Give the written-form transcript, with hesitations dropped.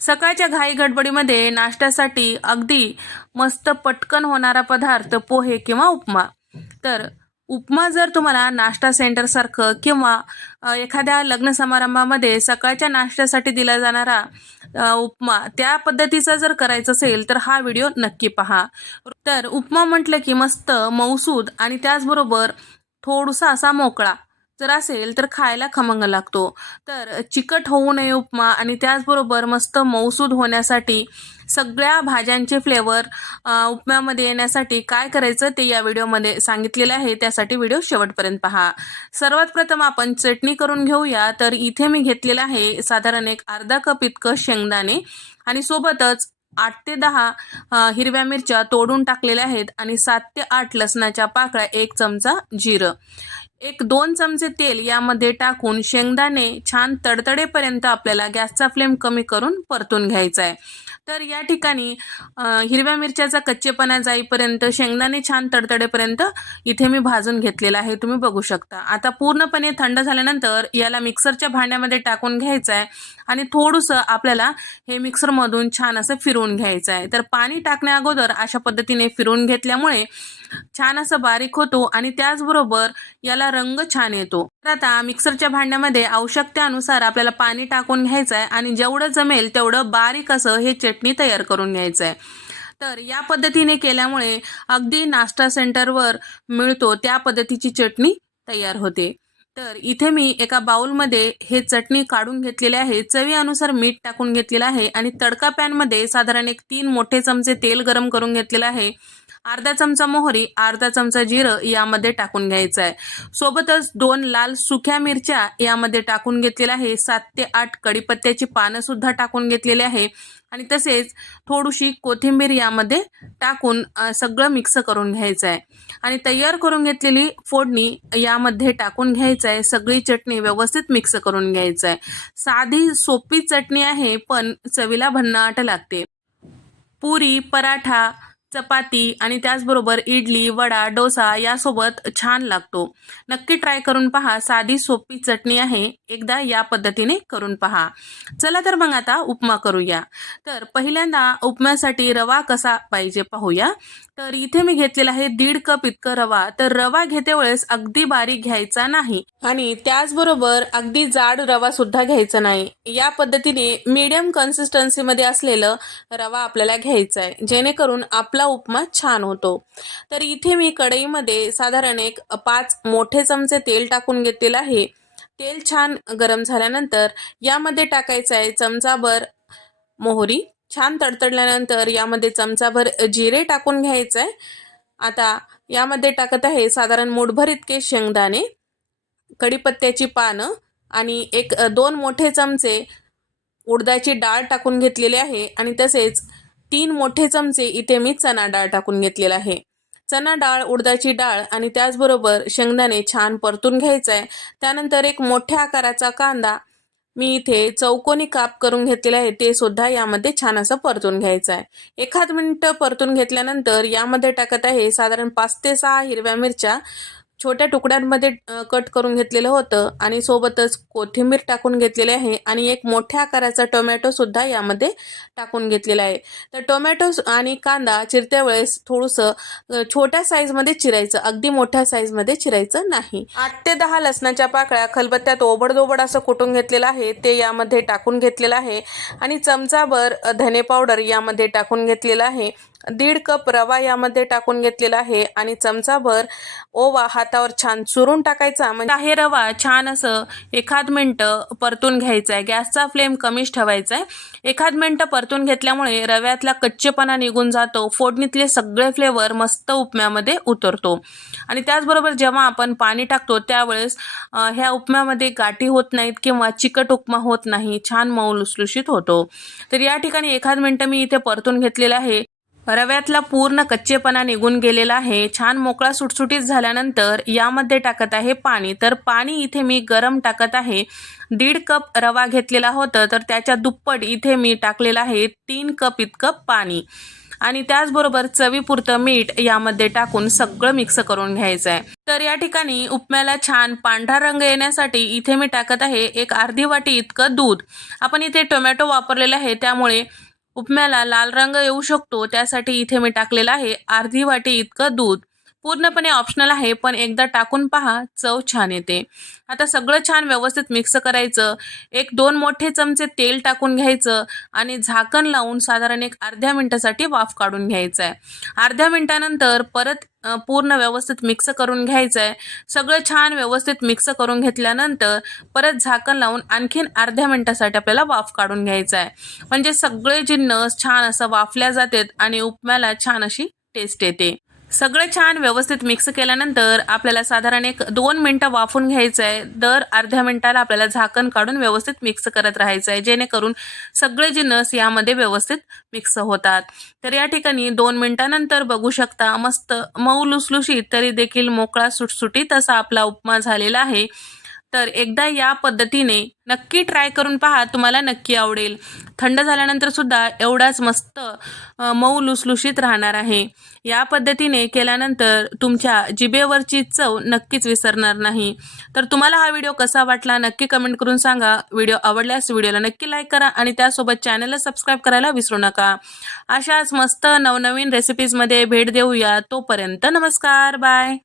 सकाळच्या घाई गडबडीमध्ये नाश्त्यासाठी अगदी मस्त पटकन होणारा पदार्थ पोहे किंवा उपमा. तर उपमा जर तुम्हाला नाश्ता सेंटरसारखं किंवा एखाद्या लग्न समारंभामध्ये सकाळच्या नाश्त्यासाठी दिला जाणारा उपमा त्या पद्धतीचा जर करायचा असेल तर हा व्हिडिओ नक्की पहा. तर उपमा म्हटलं की मस्त मऊसूद आणि त्याचबरोबर थोडासा असा मोकळा जर असेल तर खायला खमंग लागतो. तर चिकट होऊ नये उपमा आणि त्याचबरोबर मस्त मऊसूद होण्यासाठी सगळ्या भाज्यांचे फ्लेवर उपम्यामध्ये येण्यासाठी काय करायचं ते या व्हिडिओमध्ये सांगितलेलं आहे. त्यासाठी व्हिडिओ शेवटपर्यंत पहा. सर्वात प्रथम आपण चटणी करून घेऊया. तर इथे मी घेतलेलं आहे साधारण एक अर्धा कप इतकं शेंगदाणे आणि सोबतच 8 ते 10 हिरव्या मिरच्या तोडून टाकलेल्या आहेत आणि 7 ते 8 लसणाच्या पाकळ्या, 1 चमचा जिरं, 1-2 चमचे तेल यामध्ये टाकून शेंगदाणे छान तडतडेपर्यंत आपल्याला गॅसचा फ्लेम कमी करून परतून घ्यायचा आहे. तर या ठिकाणी हिरव्या मिरच्याचा कच्चेपणा जाईपर्यंत शेंगदाणे छान तडतडेपर्यंत इथे मी भाजून घेतलेला आहे, तुम्ही बघू शकता. आता पूर्णपणे थंड झाल्यानंतर याला मिक्सरच्या भांड्यामध्ये टाकून घ्यायचं आहे आणि थोडंसं आपल्याला हे मिक्सरमधून छान असं फिरवून घ्यायचं आहे. तर पाणी टाकण्या अगोदर अशा पद्धतीने फिरवून घेतल्यामुळे छान असं बारीक होतो आणि त्याचबरोबर याला रंग छान येतो. तर आता मिक्सरच्या भांड्यामध्ये आवश्यकतेनुसार आपल्याला पाणी टाकून घ्यायचं आहे आणि जेवढं जमेल तेवढं बारीक असं हे चटणी तयार करून घ्यायचं आहे. तर या पद्धतीने केल्यामुळे अगदी नाश्ता सेंटरवर मिळतो त्या पद्धतीची चटणी तयार होते. तर इथे मी एका बाउलमध्ये हे चटणी काढून घेतलेले आहे. चवीनुसार मीठ टाकून घेतलेलं आहे आणि तडका पॅनमध्ये साधारण 3 मोठे चमचे तेल गरम करून घेतलेलं आहे. अर्धा चमचा मोहरी, अर्धा चमचा जिरं यामध्ये टाकून घ्यायचं आहे. सोबतच 2 लाल सुक्या मिरच्या यामध्ये टाकून घेतलेल्या आहे. 7 ते 8 कढीपत्त्याची पानं सुद्धा टाकून घेतलेली आहे आणि तसेच थोडीशी कोथिंबीर यामध्ये टाकून सगळं मिक्स करून घ्यायचं आहे आणि तयार करून घेतलेली फोडणी यामध्ये टाकून घ्यायचं आहे. सगळी चटणी व्यवस्थित मिक्स करून घ्यायचं आहे. साधी सोपी चटणी आहे पण चवीला भन्नाट लागते. पुरी, पराठा, चपाती आणि त्याचबरोबर इडली, वडा, डोसा यासोबत छान लागतो. नक्की ट्राय करून पहा. साधी सोपी चटणी आहे. एकदा या पद्धतीने करून पहा. चला तर मग आता उपमा करूया. तर पहिल्यांदा उपम्यासाठी रवा कसा पाहिजे पाहूया. तर इथे मी घेतलेला आहे 1.5 कप इतका रवा. तर रवा घेते वेळेस अगदी बारीक घ्यायचा नाही आणि त्याचबरोबर अगदी जाड रवा सुद्धा घ्यायचा नाही. या पद्धतीने मीडियम कन्सिस्टन्सीमध्ये असलेलं रवा आपल्याला घ्यायचा आहे जेणेकरून आपला उपमा छान होतो. तर इथे मी कढईमध्ये साधारण 5 मोठे चमचे तेल टाकून घेतलेलं आहे. तेल छान गरम झाल्यानंतर यामध्ये टाकायचं आहे चमचाभर मोहरी. छान तडतडल्यानंतर यामध्ये चमचाभर जिरे टाकून घ्यायचं आहे. आता यामध्ये टाकत आहे साधारण मूठभर इतके शेंगदाणे, कढीपत्त्याची पानं आणि 1-2 मोठे चमचे उडदाची डाळ टाकून घेतलेली आहे आणि तसेच 3 मोठे चमचे इथे मी चणा डाळ टाकून घेतलेला आहे. चणा डाळ, उडदाची डाळ आणि त्याचबरोबर शेंगदाणे छान परतून घ्यायचं आहे. त्यानंतर एक मोठ्या आकाराचा कांदा मी इथे चौकोनी काप करून घेतलेला आहे, ते सुद्धा यामध्ये छान असं परतून घ्यायचं आहे. 1 मिनिट परतून घेतल्यानंतर यामध्ये टाकत आहे साधारण 5 ते 6 हिरव्या मिरच्या छोट्या तुकड्यांमध्ये कट करून घेतलेलं होतं आणि सोबतच कोथिंबीर टाकून घेतलेली आहे आणि एक मोठ्या आकाराचा टोमॅटो सुद्धा यामध्ये टाकून घेतलेला आहे. तर टोमॅटो आणि कांदा चिरत्या वेळेस थोडंसं छोट्या साईजमध्ये चिरायचं, अगदी मोठ्या साईजमध्ये चिरायचं नाही. 8 ते 10 लसणाच्या पाकळ्या खलबत्त्यात ओबडधोबड असं कुटून घेतलेलं आहे, ते यामध्ये टाकून घेतलेलं आहे आणि चमचाभर धने पावडर यामध्ये टाकून घेतलेलं आहे. 1.5 कप रवा यामध्ये टाकून घेतलेला आहे आणि चमचाभर ओवा हातावर छान चुरून टाकायचा. म्हणजे हे रवा छान असं 1 मिनिट परतून घ्यायचा आहे. गॅसचा फ्लेम कमीच ठेवायचा आहे. 1 मिनिट परतून घेतल्यामुळे रव्यातला कच्चेपणा निघून जातो. फोडणीतले सगळे फ्लेवर मस्त उपम्यामध्ये उतरतो आणि त्याचबरोबर जेव्हा आपण पाणी टाकतो त्यावेळेस ह्या उपम्यामध्ये गाठी होत नाहीत किंवा चिकट उपमा होत नाही, छान मऊ लुसलुशीत होतो. तर या ठिकाणी 1 मिनिट मी इथे परतून घेतलेला आहे. रव्यातला पूर्ण कच्चेपणा निघून गेलेला आहे. छान मोकळा सुटसुटीत झाल्यानंतर यामध्ये टाकत आहे पाणी. तर पाणी इथे मी गरम टाकत आहे. 1.5 कप रवा घेतलेला होता तर त्याच्या दुप्पट इथे मी टाकलेला आहे 3 कप इतकं पाणी आणि त्याचबरोबर चवीपुरतं मीठ यामध्ये टाकून सगळं मिक्स करून घ्यायचं आहे। तर या ठिकाणी उपम्याला छान पांढरा रंग येण्यासाठी इथे मी टाकत आहे एक अर्धी वाटी इतकं दूध। आपण इथे टोमॅटो वापरलेला आहे त्यामुळे उपम्याला लाल रंग येऊ शकतो, त्यासाठी इथे मी टाकलेलं आहे अर्धी वाटी इतकं दूध। पूर्णपणे ऑप्शनल आहे, पण एकदा टाकून पहा, चव छान येते। आता सगळं छान व्यवस्थित मिक्स करायचं। 1-2 मोठे चमचे तेल टाकून घ्यायचं आणि झाकण लावून साधारण एक अर्ध्या मिनिटासाठी वाफ काढून घ्यायचं आहे। अर्ध्या मिनिटानंतर परत पूर्ण व्यवस्थित मिक्स करून घ्यायचं आहे। सगळं छान व्यवस्थित मिक्स करून घेतल्यानंतर परत झाकण लावून आणखीन अर्ध्या मिनिटासाठी आपल्याला वाफ काढून घ्यायचं आहे। म्हणजे सगळे जिन्नस छान असं वाफल्या जातात आणि उपम्याला छान अशी टेस्ट येते। सगळं छान व्यवस्थित मिक्स केल्यानंतर आपल्याला साधारण एक 2 मिनिटं वाफून घ्यायचं आहे। दर अर्ध्या मिनिटाला आपल्याला झाकण काढून व्यवस्थित मिक्स करत राहायचं आहे, जेणेकरून सगळे जिन्नस यामध्ये व्यवस्थित मिक्स होतात। तर या ठिकाणी 2 मिनिटानंतर बघू शकता मस्त मऊ लुसलुशीत तरी देखील मोकळा सुटसुटीत असा आपला उपमा झालेला आहे। तर एकदा या पद्धतीने नक्की ट्राय करून पहा, तुम्हाला नक्की आवडेल। थंड झाल्यानंतर सुद्धा एवढाच मस्त मऊ लुसलुशीत राहणार आहे। या पद्धतीने केल्यानंतर तुमच्या जिभेवरची चव नक्कीच विसरणार नाही। तर तुम्हाला हा व्हिडिओ कसा वाटला नक्की कमेंट करून सांगा। व्हिडिओ आवडल्यास व्हिडिओला नक्की लाईक करा आणि त्यासोबत चॅनलला सबस्क्राईब करायला विसरू नका। अशाच मस्त नवनवीन रेसिपीजमध्ये भेट देऊया। तोपर्यंत नमस्कार, बाय।